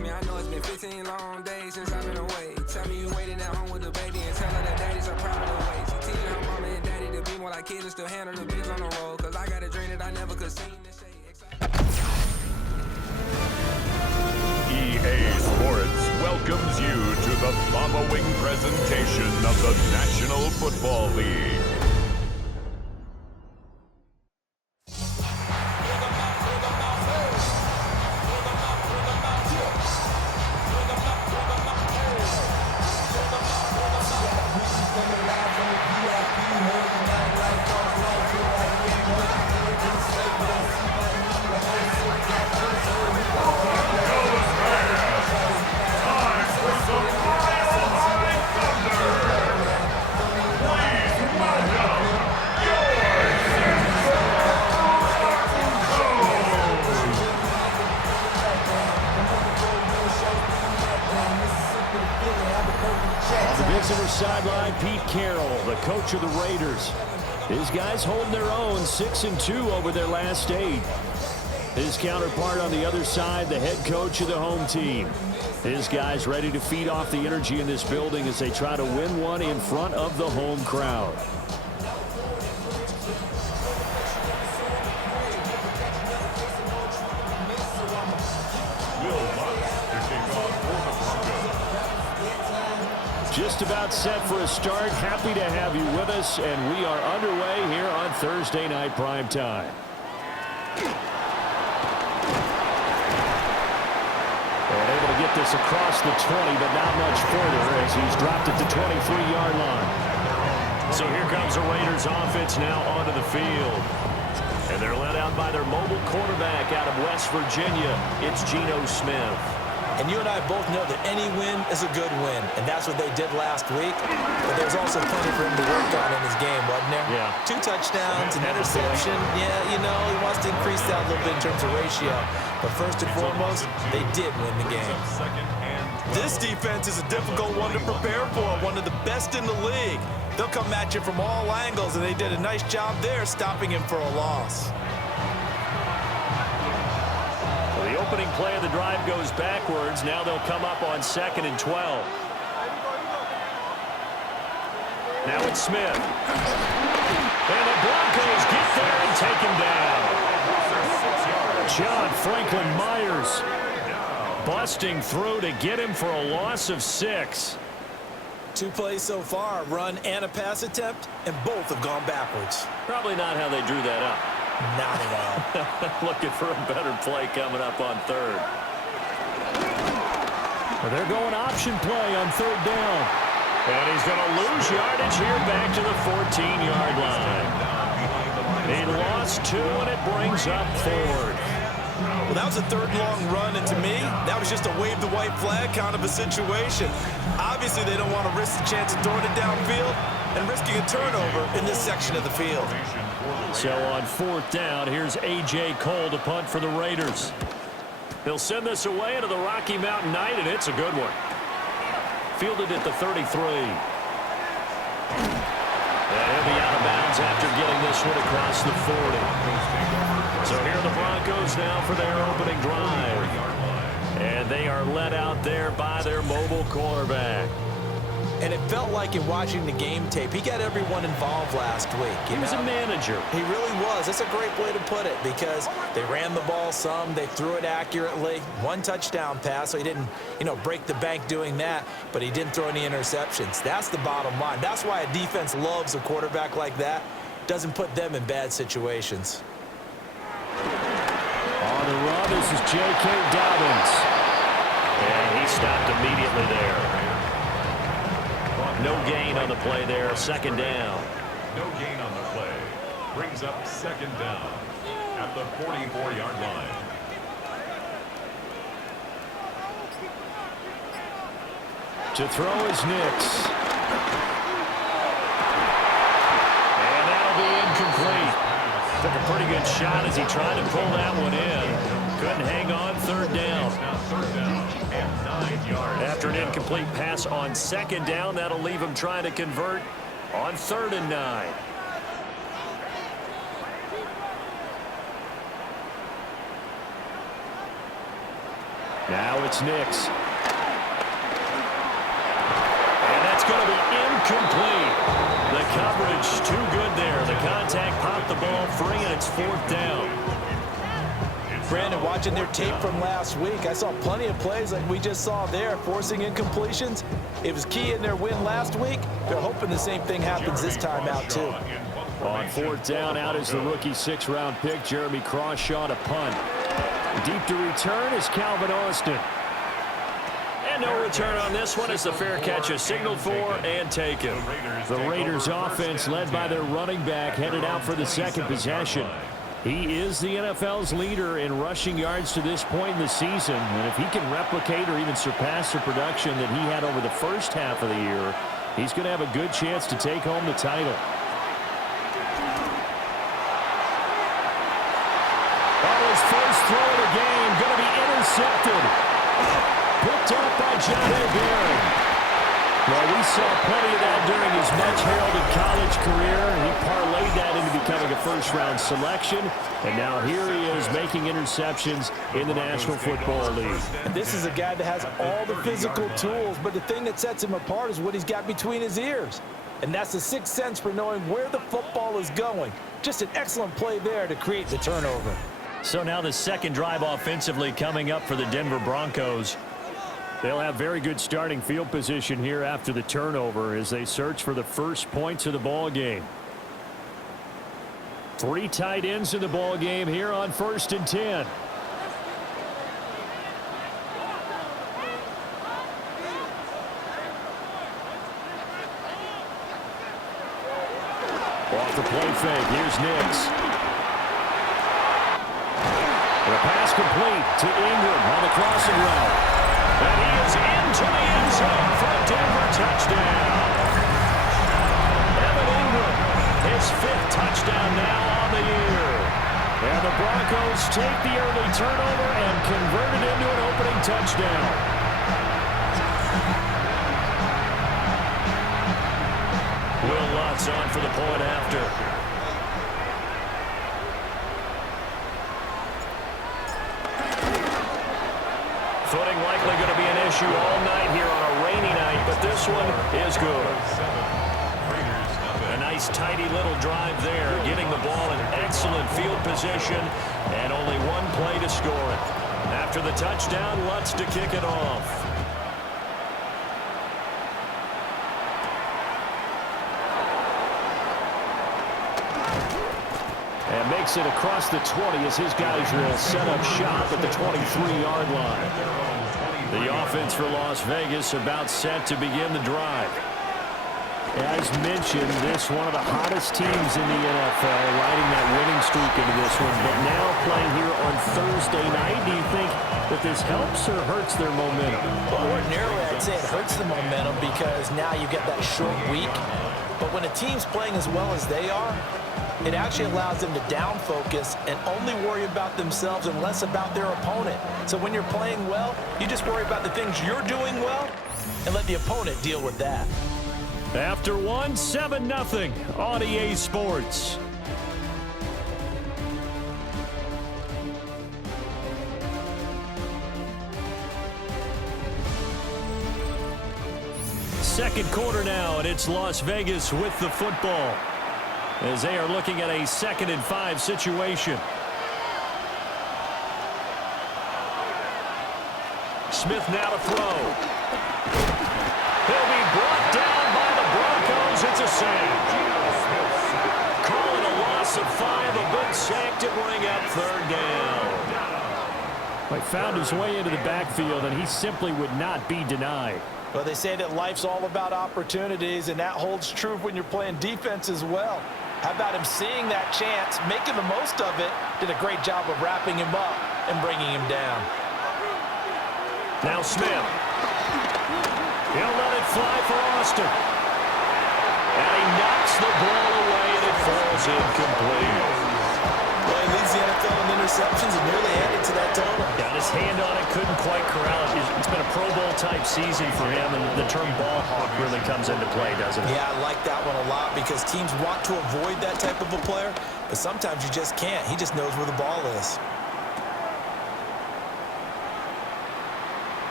me. I know it's been 15 long days since I've been away. Tell me you waiting at home with the baby and tell her that daddy's so proud of the way. She teaching her mama and daddy to be more like kids and still handle the biz on the road. Cause I got a dream that I never could see. EA Sports welcomes you to the following presentation of the National Football League. Sideline, Pete Carroll, the coach of the Raiders. His guys holding their own, 6-2 over their last 8. His counterpart on the other side, the head coach of the home team. His guys ready to feed off the energy in this building as they try to win one in front of the home crowd. Just about set for a start. Happy to have you with us, and we are underway here on Thursday Night Prime Time. And able to get this across the 20, but not much further as he's dropped it to 23-yard line. So here comes the Raiders offense now onto the field. And they're led out by their mobile quarterback out of West Virginia. It's Geno Smith. And you and I both know that any win is a good win, and that's what they did last week. But there's also plenty for him to work on in his game, wasn't there? Yeah. 2 touchdowns, an interception. Yeah, you know, he wants to increase that a little bit in terms of ratio. But first and foremost, they did win the game. This defense is a difficult one to prepare for, one of the best in the league. They'll come at you from all angles, and they did a nice job there stopping him for a loss. The opening play of the drive goes backwards. Now they'll come up on 2nd and 12. Now it's Smith. And the Broncos get there and take him down. John Franklin Myers busting through to get him for a loss of 6. 2 plays so far, run and a pass attempt, and both have gone backwards. Probably not how they drew that up. Not at all. Looking for a better play coming up on 3rd. Well, they're going option play on 3rd down. And he's going to lose yardage here back to the 14-yard line. He lost 2, and it brings up 4th. Well, that was a 3rd long run, and to me, that was just a wave the white flag kind of a situation. Obviously, they don't want to risk the chance of throwing it downfield and risking a turnover in this section of the field. So on 4th down, here's A.J. Cole to punt for the Raiders. They'll send this away into the Rocky Mountain Night, and it's a good one. Fielded at the 33. And he'll be out of bounds after getting this one across the 40. So here are the Broncos now for their opening drive. And they are led out there by their mobile quarterback. And it felt like in watching the game tape, he got everyone involved last week. He was a manager. He really was. That's a great way to put it because they ran the ball some. They threw it accurately. 1 touchdown pass, so he didn't, break the bank doing that, but he didn't throw any interceptions. That's the bottom line. That's why a defense loves a quarterback like that. Doesn't put them in bad situations. On the run, this is J.K. Dobbins. And he stopped immediately there. No gain on the play there, 2nd down. No gain on the play. Brings up 2nd down at the 44-yard line. To throw is Nix. And that'll be incomplete. Took a pretty good shot as he tried to pull that one in. Couldn't hang on, 3rd down. After an incomplete pass on 2nd down, that'll leave him trying to convert on 3rd and 9. Now it's Nix. And that's going to be incomplete. The coverage too good there. The contact popped the ball free, and it's 4th down. Brandon, watching their tape from last week, I saw plenty of plays like we just saw there, forcing incompletions. It was key in their win last week. They're hoping the same thing happens this time out, too. On 4th down, out is the rookie 6th-round pick, Jeremy Crawshaw, to punt. Deep to return is Calvin Austin. And no return on this one as the fair catch is signaled for and taken. The Raiders offense, led by their running back, headed out for the second possession. He is the NFL's leader in rushing yards to this point in the season. And if he can replicate or even surpass the production that he had over the first half of the year, he's going to have a good chance to take home the title. His first throw of the game going to be intercepted. Picked up by Johnny Barron. Well, we saw plenty of that during his much-heralded college career. He parlayed that into becoming a first-round selection. And now here he is making interceptions in the National Football League. And this is a guy that has all the physical tools, but the thing that sets him apart is what he's got between his ears. And that's the sixth sense for knowing where the football is going. Just an excellent play there to create the turnover. So now the second drive offensively coming up for the Denver Broncos. They'll have very good starting field position here after the turnover as they search for the first points of the ball game. 3 tight ends in the ball game here on 1st and 10. Off the play fake, here's Nix. The pass complete to Ingram on the crossing route. And he is into the end zone for a Denver touchdown. Evan Ingram, his 5th touchdown now on the year. And the Broncos take the early turnover and convert it into an opening touchdown. Will Lutz on for the point after. Footing likely going to be an issue all night here on a rainy night, but this one is good. A nice tidy little drive there, getting the ball in excellent field position, and only one play to score it. After the touchdown, Lutz to kick it off. And makes it across the 20 as his guys will set up shop at the 23-yard line. The offense for Las Vegas about set to begin the drive. As mentioned, this one of the hottest teams in the NFL, riding that winning streak into this one, but now playing here on Thursday night. Do you think that this helps or hurts their momentum? Well, ordinarily, I'd say it hurts the momentum because now you get that short week. But when a team's playing as well as they are, it actually allows them to down focus and only worry about themselves and less about their opponent. So when you're playing well, you just worry about the things you're doing well and let the opponent deal with that. After one, 7-0 on EA Sports. Second quarter now, and it's Las Vegas with the football as they are looking at a 2nd and 5 situation. Smith now to throw. He'll be brought down by the Broncos. It's a sack. Call it a loss of 5. A big sack to bring up 3rd down. He found his way into the backfield, and he simply would not be denied. Well, they say that life's all about opportunities, and that holds true when you're playing defense as well. How about him seeing that chance, making the most of it, did a great job of wrapping him up and bringing him down. Now Smith. He'll let it fly for Austin. And he knocks the ball away, and it falls incomplete. Well, he leads the NFL in interceptions and nearly added to that total. Got his hand on it, couldn't quite corral it. It's been a Pro Bowl-type season for him, and the term ball hawk really comes into play, doesn't it? Yeah, I like that one a lot because teams want to avoid that type of a player, but sometimes you just can't. He just knows where the ball is.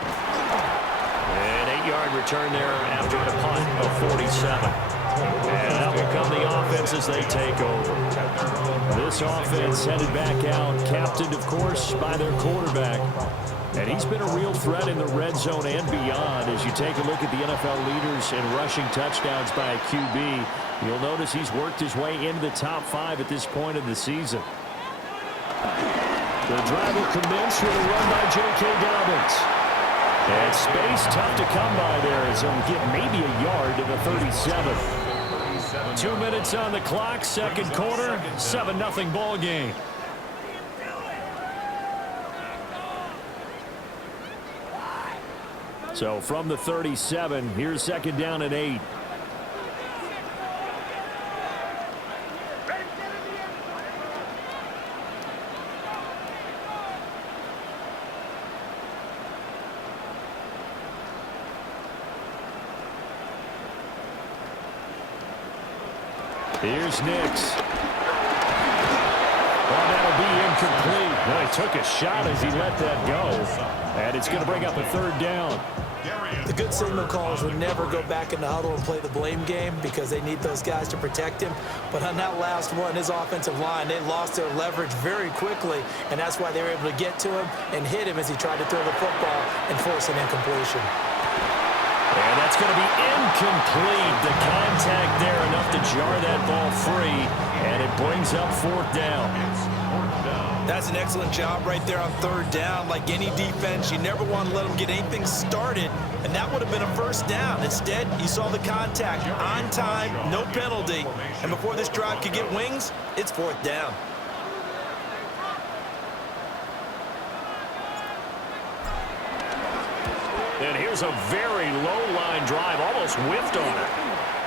An 8-yard return there after a punt of 47. And that will come the offense as they take over. This offense headed back out, captained, of course, by their quarterback. And he's been a real threat in the red zone and beyond. As you take a look at the NFL leaders in rushing touchdowns by a QB, you'll notice he's worked his way into the top 5 at this point of the season. The drive will commence with a run by J.K. Dobbins. And space tough to come by there as he'll get maybe a yard to the 37. 2 minutes on the clock, second quarter, 7-0 ball game. So from the 37, here's second down and 8. Here's Nix. Well, that'll be incomplete. Well, he took a shot as he let that go. And it's going to bring up a third down. The good signal callers would never go back in the huddle and play the blame game because they need those guys to protect him. But on that last one, his offensive line, they lost their leverage very quickly, and that's why they were able to get to him and hit him as he tried to throw the football and force an incompletion. And that's going to be incomplete. The contact there enough to jar that ball free, and it brings up fourth down. That's an excellent job right there on third down. Like any defense, you never want to let them get anything started, and that would have been a first down. Instead, you saw the contact on time, no penalty, and before this drive could get wings, it's fourth down. And here's a very low-line drive, almost whiffed on it.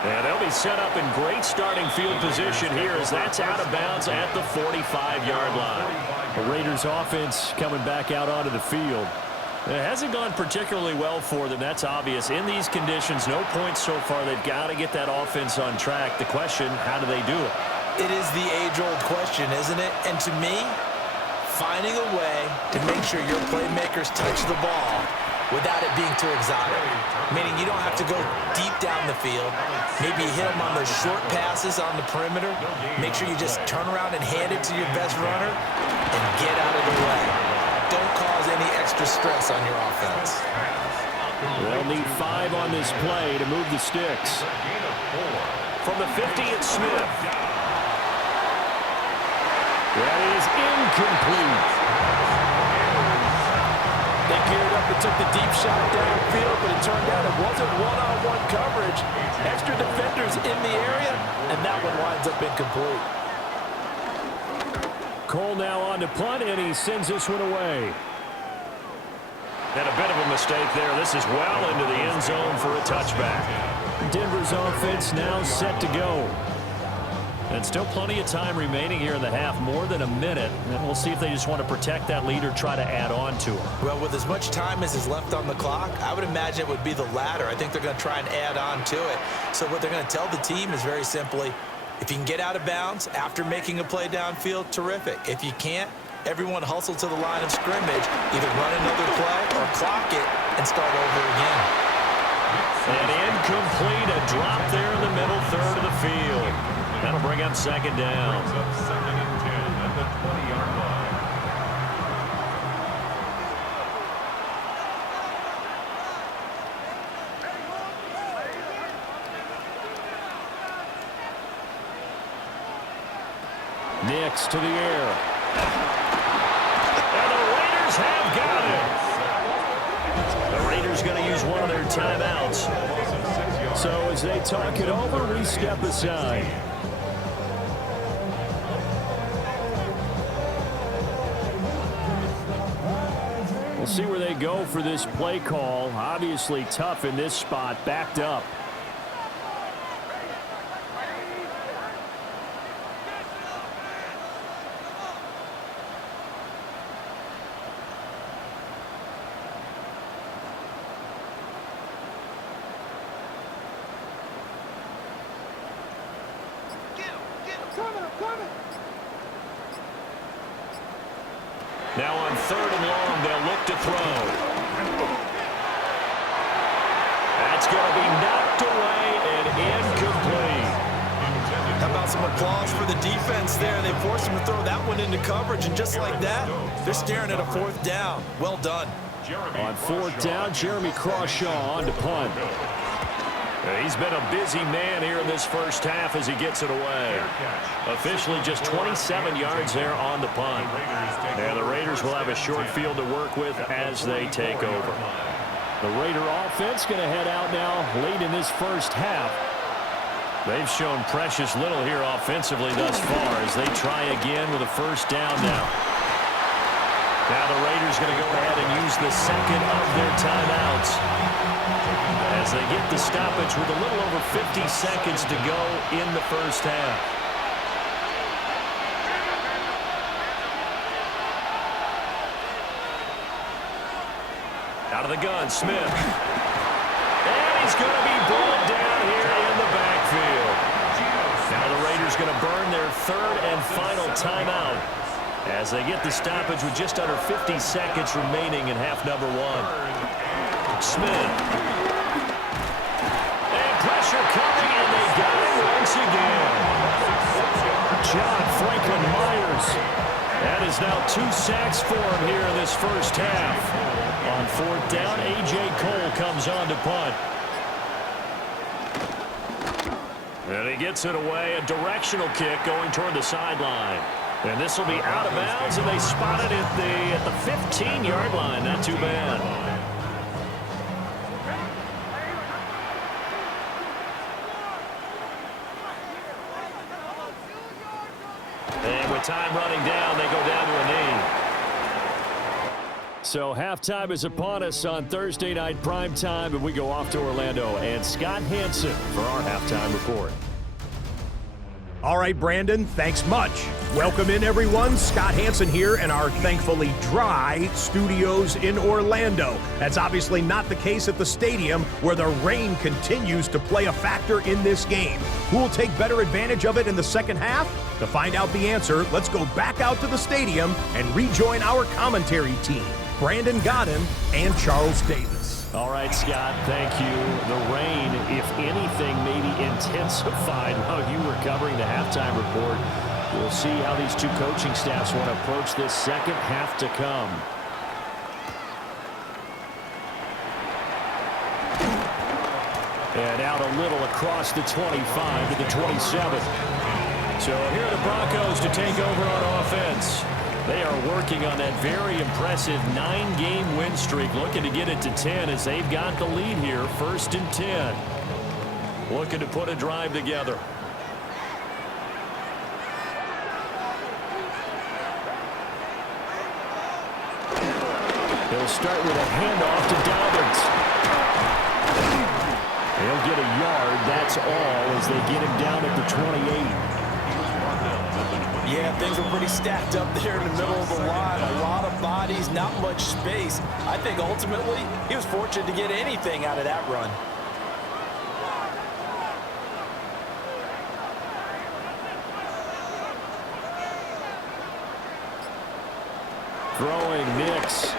And they'll be set up in great starting field position here as that's out of bounds at the 45-yard line. The Raiders offense coming back out onto the field. It hasn't gone particularly well for them, that's obvious. In these conditions, no points so far. They've got to get that offense on track. The question, how do they do it? It is the age-old question, isn't it? And to me, finding a way to make sure your playmakers touch the ball without it being too exotic. Meaning you don't have to go deep down the field. Maybe you hit them on those short passes on the perimeter. Make sure you just turn around and hand it to your best runner and get out of the way. Don't cause any extra stress on your offense. They'll need 5 on this play to move the sticks. From the 50, it's Smith. That is incomplete. They geared up and took the deep shot downfield, but it turned out it wasn't one-on-one coverage. Extra defenders in the area, and that one winds up incomplete. Cole now on to punt, and he sends this one away. And a bit of a mistake there. This is well into the end zone for a touchback. Denver's offense now set to go. And still plenty of time remaining here in the half, more than a minute. And we'll see if they just want to protect that lead or try to add on to it. Well, with as much time as is left on the clock, I would imagine it would be the latter. I think they're going to try and add on to it. So what they're going to tell the team is very simply, if you can get out of bounds after making a play downfield, terrific. If you can't, everyone hustle to the line of scrimmage, either run another play or clock it and start over again. And incomplete, a drop there in the middle third of the field. That'll bring up second down. Second and 10 at the 20-yard line. Nix to the air. And the Raiders have got it. The Raiders going to use one of their timeouts. So as they talk it over, we step aside. We'll see where they go for this play call. Obviously tough in this spot, backed up. Now on 3rd and long, they'll look to throw. It's going to be knocked away and incomplete. How about some applause for the defense there? They forced him to throw that one into coverage, and just like that, they're staring at a 4th down. Well done. On 4th down, Jeremy Crawshaw on to punt. He's been a busy man here in this first half as he gets it away. Officially just 27 yards there on the punt. And the Raiders will have a short field to work with as they take over. The Raider offense going to head out now late in this first half. They've shown precious little here offensively thus far as they try again with a 1st down now. Now the Raiders going to go ahead and use the second of their timeouts as they get the stoppage with a little over 50 seconds to go in the first half. Out of the gun, Smith. And he's going to be brought down here in the backfield. Now the Raiders going to burn their 3rd and final timeout as they get the stoppage with just under 50 seconds remaining in half number 1. Smith. And pressure coming, and they got it once again. John Franklin Myers. That is now 2 sacks for him here in this first half. On 4th down, A.J. Cole comes on to punt. And he gets it away, a directional kick going toward the sideline. And this will be out of bounds, and they spot it at the 15-yard line. Not too bad. And with time running down, they go down to a knee. So halftime is upon us on Thursday night primetime, and we go off to Orlando. And Scott Hansen for our halftime report. All right, Brandon, thanks much. Welcome in, everyone. Scott Hansen here in our thankfully dry studios in Orlando. That's obviously not the case at the stadium, where the rain continues to play a factor in this game. Who will take better advantage of it in the second half? To find out the answer, let's go back out to the stadium and rejoin our commentary team, Brandon Godden and Charles Davis. All right, Scott, thank you. The rain, if anything, maybe intensified while you were covering the halftime report. We'll see how these two coaching staffs want to approach this second half to come. And out a little across the 25 to the 27. So here are the Broncos to take over on offense. They are working on that very impressive 9-game win streak, looking to get it to 10 as they've got the lead here, 1st and 10. Looking to put a drive together. They'll start with a handoff to Dobbins. He'll get a yard, that's all, as they get him down at the 28. Yeah, things were pretty stacked up there in the middle of the line. A lot of bodies, not much space. I think ultimately he was fortunate to get anything out of that run. Throwing Nix.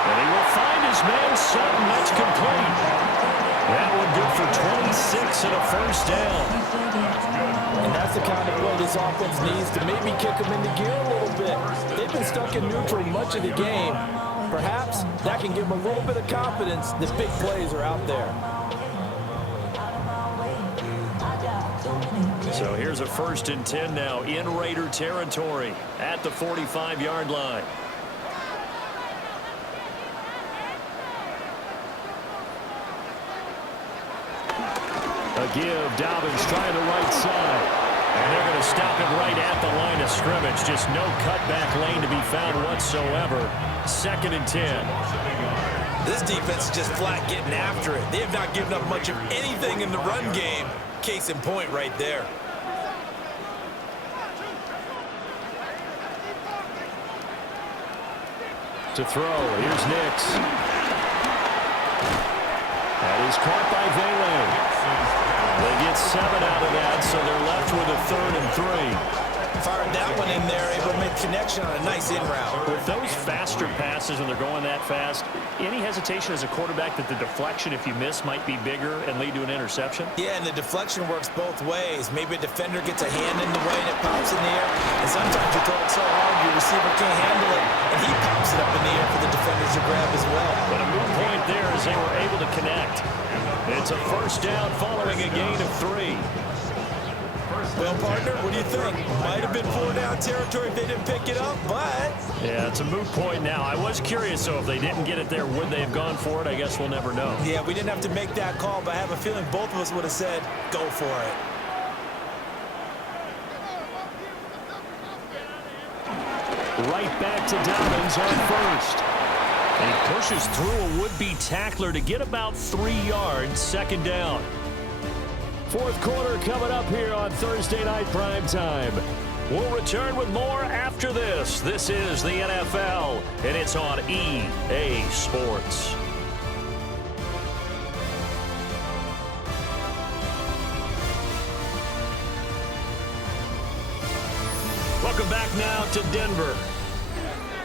And he will find his man Sutton. That's complete. That one good for 26 and a 1st down. And that's the kind of play this offense needs to maybe kick them into gear a little bit. They've been stuck in neutral much of the game. Perhaps that can give them a little bit of confidence that big plays are out there. So here's a 1st and 10 now in Raider territory at the 45-yard line. A give, Dobbins trying the right side. And they're going to stop it right at the line of scrimmage. Just no cutback lane to be found whatsoever. 2nd and 10. This defense is just flat getting after it. They have not given up much of anything in the run game. Case in point right there. To throw, here's Nix. That is caught by Vele. They get 7 out of that, so they're left with a 3rd and 3. Fired that one in there, able to make connection on a nice in route. With those faster passes when they're going that fast, any hesitation as a quarterback that the deflection, if you miss, might be bigger and lead to an interception? Yeah, and the deflection works both ways. Maybe a defender gets a hand in the way and it pops in the air. And sometimes you throw it so hard your receiver can't handle it, and he pops it up in the air for the defenders to grab as well. But a moot point there as they were able to connect. It's a first down following a gain of 3. Well, partner, what do you think? Might have been 4-down territory if they didn't pick it up, but... Yeah, it's a moot point now. I was curious, so if they didn't get it there, would they have gone for it? I guess we'll never know. Yeah, we didn't have to make that call, but I have a feeling both of us would have said, go for it. Right back to Dobbins on first. And he pushes through a would-be tackler to get about 3 yards, second down. Fourth quarter coming up here on Thursday Night Primetime. We'll return with more after this. This is the NFL, and it's on EA Sports. Welcome back now to Denver.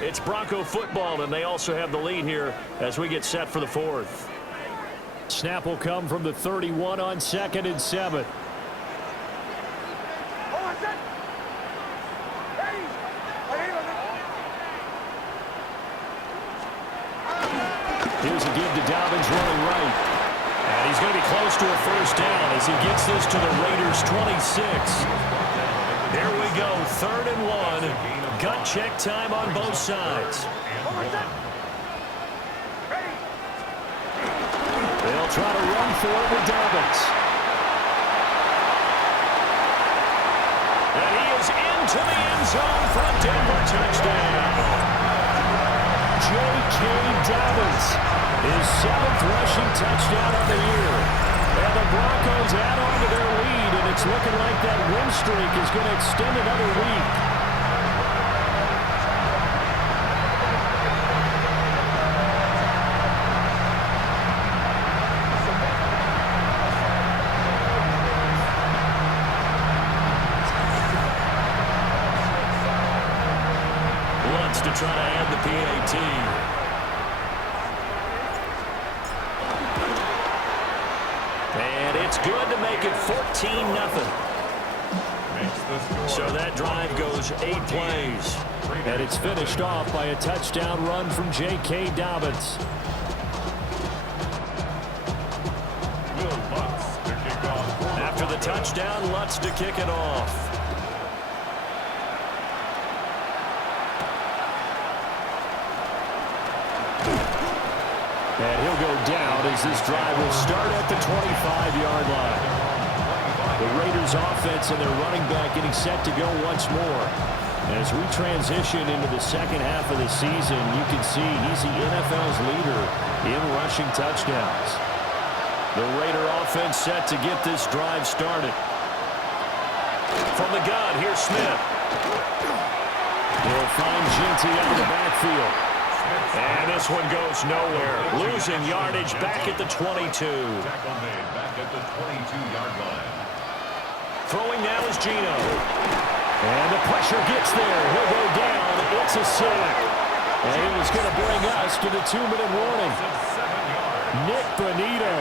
It's Bronco football, and they also have the lead here as we get set for the fourth. Snap will come from the 31 on 2nd and 7. Here's a give to Dobbins running right. And he's going to be close to a first down as he gets this to the Raiders' 26. There we go, 3rd and 1. Gut check time on both sides. They'll try to run for it with Dobbins. And he is into the end zone for a Denver touchdown. J.K. Dobbins, his 7th rushing touchdown of the year. And the Broncos add on to their lead, and it's looking like that win streak is going to extend another week. To try to add the PAT. And it's good to make it 14-0. So that drive goes 8 plays. And it's finished off by a touchdown run from J.K. Dobbins. After the touchdown, Lutz to kick it off. And he'll go down as this drive will start at the 25-yard line. The Raiders offense and their running back getting set to go once more. As we transition into the second half of the season, you can see he's the NFL's leader in rushing touchdowns. The Raider offense set to get this drive started. From the gun, here's Smith. He'll find Ginty out of the backfield. And this one goes nowhere. Losing yardage back at the 22. Throwing now is Geno. And the pressure gets there. He'll go down. It's a sack. And it was going to bring us to the 2-minute warning. Nick Bonito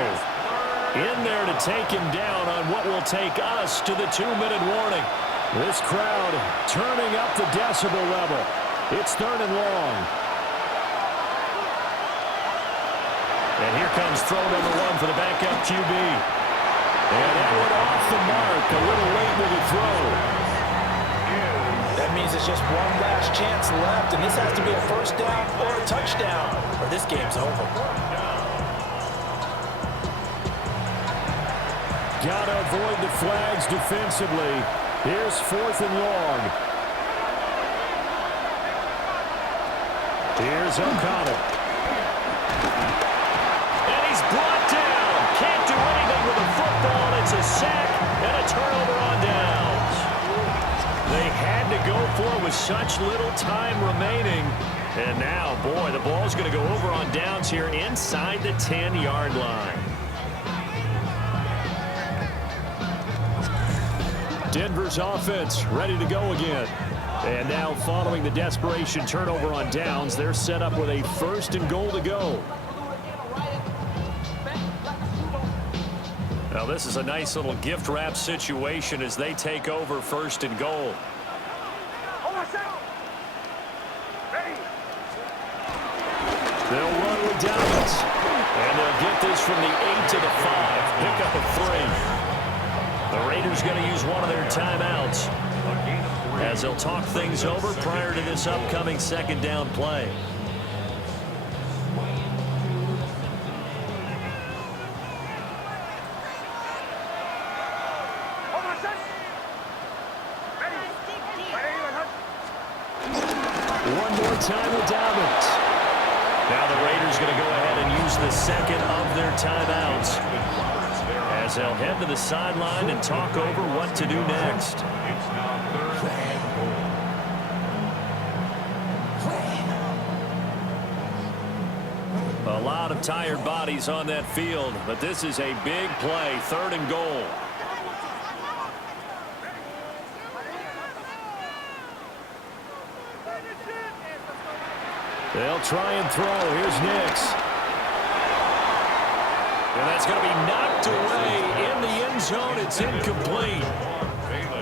in there to take him down on what will take us to the 2-minute warning. This crowd turning up the decibel level. It's 3rd and long. And here comes throw number 1 for the backup QB. And that one off the mark. A little late with the throw. That means it's just one last chance left, and this has to be a first down or a touchdown, or this game's over. Gotta avoid the flags defensively. Here's 4th and long. Here's O'Connor. Brought down. Can't do anything with the football. It's a sack and a turnover on downs. They had to go for it with such little time remaining. And now, boy, the ball's going to go over on downs here inside the 10-yard line. Denver's offense ready to go again. And now following the desperation turnover on downs, they're set up with a 1st and goal to go. Now this is a nice little gift wrap situation as they take over 1st and goal. They'll run with Dobbins. And they'll get this from the 8 to the 5. Pickup of 3. The Raiders going to use one of their timeouts as they'll talk things over prior to this upcoming 2nd down play. One more time with Dobbins. Now the Raiders going to go ahead and use the 2nd of their timeouts as they'll head to the sideline and talk over what to do next. A lot of tired bodies on that field, but this is a big play, 3rd and goal. They'll try and throw. Here's Nix. And that's going to be knocked away in the end zone. It's incomplete.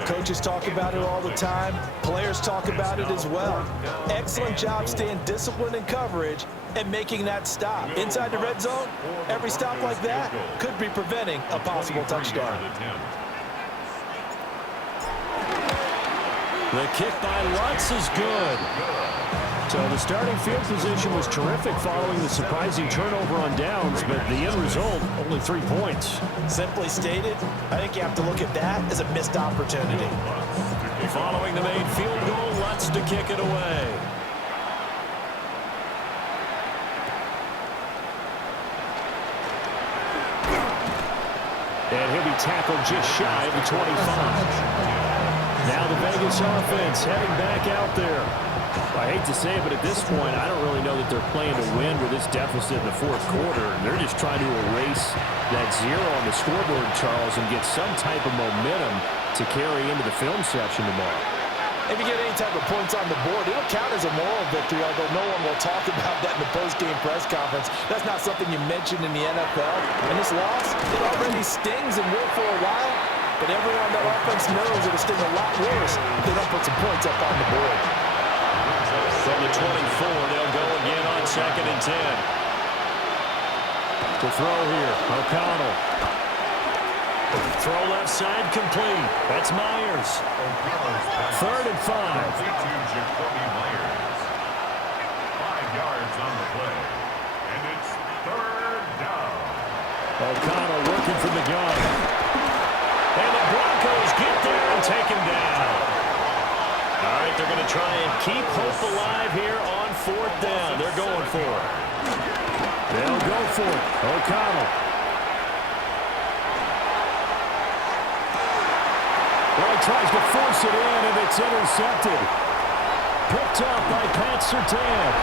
Coaches talk about it all the time. Players talk about it as well. Excellent job staying disciplined in coverage and making that stop. Inside the red zone, every stop like that could be preventing a possible touchdown. The kick by Lutz is good. So the starting field position was terrific following the surprising turnover on downs, but the end result, only 3 points. Simply stated, I think you have to look at that as a missed opportunity. Following the made field goal, Lutz to kick it away. And he'll be tackled just shy of the 25. Now the Vegas offense heading back out there. I hate to say it, but at this point, I don't really know that they're playing to win with this deficit in the 4th quarter. They're just trying to erase that 0 on the scoreboard, Charles, and get some type of momentum to carry into the film section tomorrow. If you get any type of points on the board, it'll count as a moral victory, although no one will talk about that in the post-game press conference. That's not something you mentioned in the NFL. And this loss, it already stings and will for a while, but everyone on that offense knows it'll sting a lot worse if they don't put some points up on the board. From the 24, they'll go again on 2nd and 10. To throw here, O'Connell. Throw left side complete. That's Myers. 3rd and 5. 5 yards on the play. And it's 3rd down. O'Connell working from the gun. And the Broncos get there and take him down. All right, they're going to try and keep hope alive here on 4th down. They're going for it. They'll go for it. O'Connell. Well, he tries to force it in, and it's intercepted. Picked off by Pat Surtain.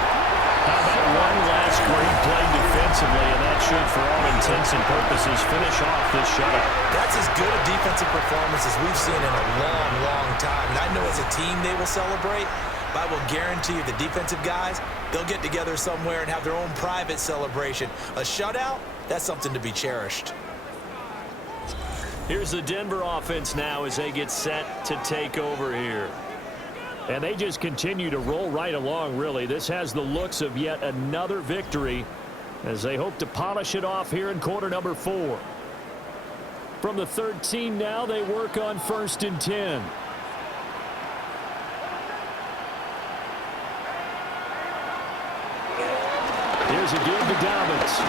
How about one last great play defensively, and that should, for all intents and purposes, finish off this shutout. That's as good a defensive performance as we've seen in a long, long time. And I know as a team they will celebrate, but I will guarantee you the defensive guys, they'll get together somewhere and have their own private celebration. A shutout, that's something to be cherished. Here's the Denver offense now as they get set to take over here. And they just continue to roll right along, really. This has the looks of yet another victory as they hope to polish it off here in quarter number 4. From the 13 now, they work on 1st and 10. Here's a give to Dobbins.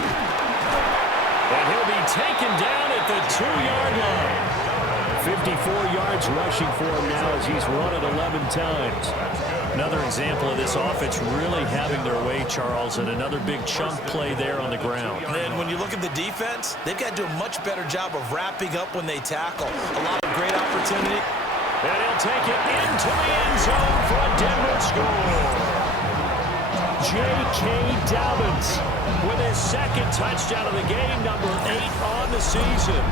And he'll be taken down at the 2-yard line. 54 yards rushing for him now as he's run it 11 times. Another example of this offense really having their way, Charles, and another big chunk play there on the ground. And when you look at the defense, they've got to do a much better job of wrapping up when they tackle. A lot of great opportunity. And he'll take it into the end zone for a Denver score. J.K. Dobbins with his 2nd touchdown of the game, number 8 on the season.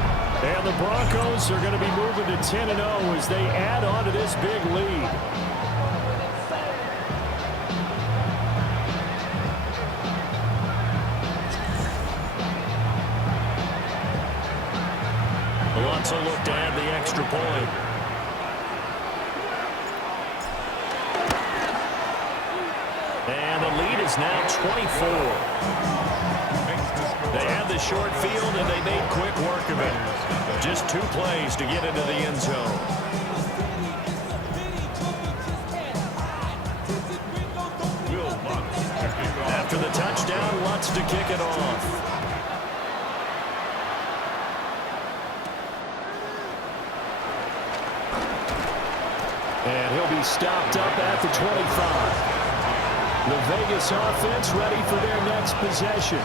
And the Broncos are going to be moving to 10-0 as they add on to this big lead. Wants a look to add the extra point. And the lead is now 24. They have the short field, and they made quick work of it. Just 2 plays to get into the end zone. After the touchdown, Lutz to kick it off. And he'll be stopped up at the 25. The Vegas offense ready for their next possession.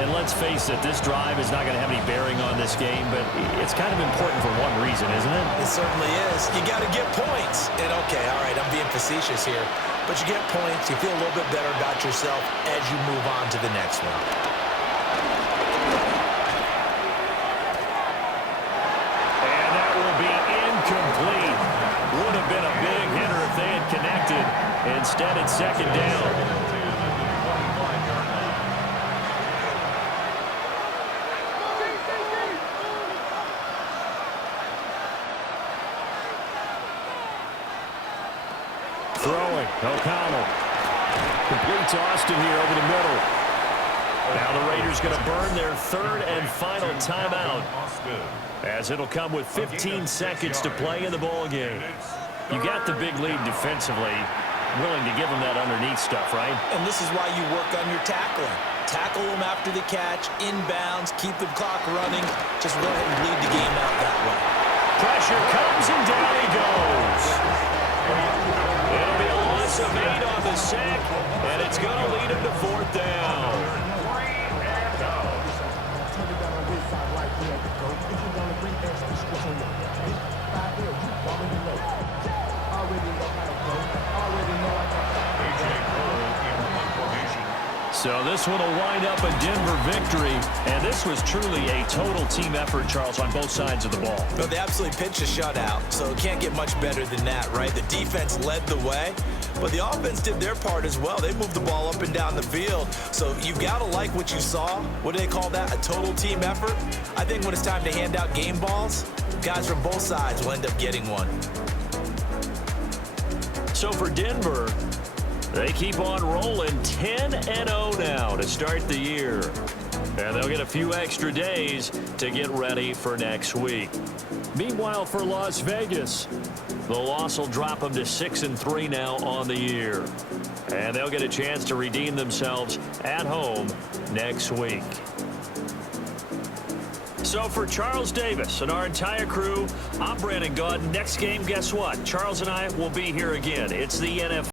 And let's face it, this drive is not going to have any bearing on this game, but it's kind of important for one reason, isn't it? It certainly is. You got to get points. And okay, all right, I'm being facetious here, but you get points, you feel a little bit better about yourself as you move on to the next one. And that will be incomplete. Would have been a big hitter if they had connected. Instead, it's second down. Throwing, O'Connell. Complete to Austin here over the middle. Now the Raiders going to burn their 3rd and final timeout, as it'll come with 15 seconds to play in the ball game. You got the big lead defensively, willing to give them that underneath stuff, right? And this is why you work on your tackling. Tackle them after the catch, inbounds, keep the clock running. Just go ahead and bleed the game out that way. Pressure comes, and down he goes. It'll be a loss of 8 on the sack, and it's going to lead him to 4th down. So this one will wind up a Denver victory, and this was truly a total team effort, Charles, on both sides of the ball. Well, they absolutely pitched a shutout, so it can't get much better than that, right? The defense led the way, but the offense did their part as well. They moved the ball up and down the field, so you got to like what you saw. What do they call that? A total team effort? I think when it's time to hand out game balls, guys from both sides will end up getting one. So for Denver, they keep on rolling 10-0 now to start the year. And they'll get a few extra days to get ready for next week. Meanwhile, for Las Vegas, the loss will drop them to 6-3 now on the year. And they'll get a chance to redeem themselves at home next week. So for Charles Davis and our entire crew, I'm Brandon Gaudin. Next game, guess what? Charles and I will be here again. It's the NFL.